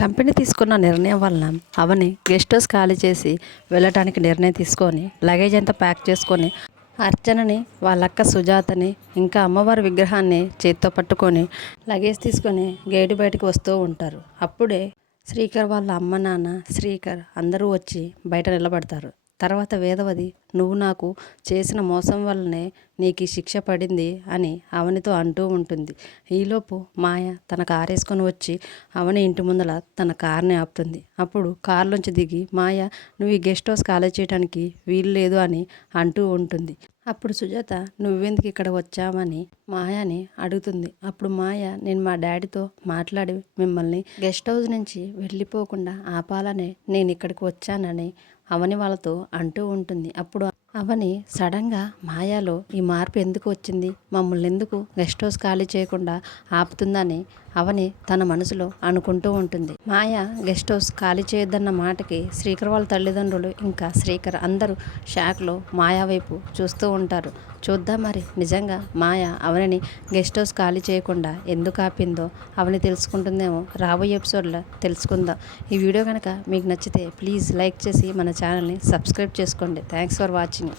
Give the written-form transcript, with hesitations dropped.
Company తీసుకున్న నిర్ణయం వలన అవని గెస్ట్ హౌస్ ఖాళీ చేసి వెళ్ళటానికి నిర్ణయం తీసుకొని లగేజ్ అంతా ప్యాక్ చేసుకొని అర్చనని వాళ్ళక్క సుజాతని ఇంకా అమ్మవారి విగ్రహాన్ని చేత్తో పట్టుకొని లగేజ్ తీసుకొని గేటు బయటకు వస్తూ ఉంటారు. అప్పుడే శ్రీకర్ వాళ్ళ అమ్మ నాన్న శ్రీకర్ అందరూ వచ్చి బయట నిలబడతారు. తర్వాత వేదవతి నువ్వు నాకు చేసిన మోసం వల్లనే నీకు ఈ శిక్ష పడింది అని అవనితో అంటూ ఉంటుంది. ఈలోపు మాయ తన కారు వేసుకొని వచ్చి అవని ఇంటి ముందల తన కార్ని ఆపుతుంది. అప్పుడు కారులోంచి దిగి మాయ నువ్వు ఈ గెస్ట్ హౌస్ ఖాళీ చేయడానికి వీలు లేదు అని అంటూ ఉంటుంది. అప్పుడు సుజాత నువ్వెందుకు ఇక్కడ వచ్చావని మాయని అడుగుతుంది. అప్పుడు మాయ నేను మా డాడీతో మాట్లాడి మిమ్మల్ని గెస్ట్ హౌస్ నుంచి వెళ్ళిపోకుండా ఆపాలని నేను ఇక్కడికి వచ్చానని అవని వాళ్ళతో అంటూ ఉంటుంది. అప్పుడు అవని సడన్గా మాయాలో ఈ మార్పు ఎందుకు వచ్చింది, మమ్మల్ని ఎందుకు గెస్ట్ హౌస్ ఖాళీ చేయకుండా ఆపుతుందని అవని తన మనసులో అనుకుంటూ ఉంటుంది. మాయ గెస్ట్ హౌస్ ఖాళీ చేయొద్దన్న మాటకి శ్రీకర్ వాళ్ళ తల్లిదండ్రులు ఇంకా శ్రీకర్ అందరూ షాక్లో మాయా వైపు చూస్తూ ఉంటారు. చూద్దాం మరి నిజంగా మాయ అవనిని గెస్ట్ హౌస్ ఖాళీ చేయకుండా ఎందుకు ఆపిందో అవని తెలుసుకుంటుందేమో రాబోయే ఎపిసోడ్లో తెలుసుకుందాం. ఈ వీడియో కనుక మీకు నచ్చితే ప్లీజ్ లైక్ చేసి మన ఛానల్ని సబ్స్క్రైబ్ చేసుకోండి. Thanks for watching.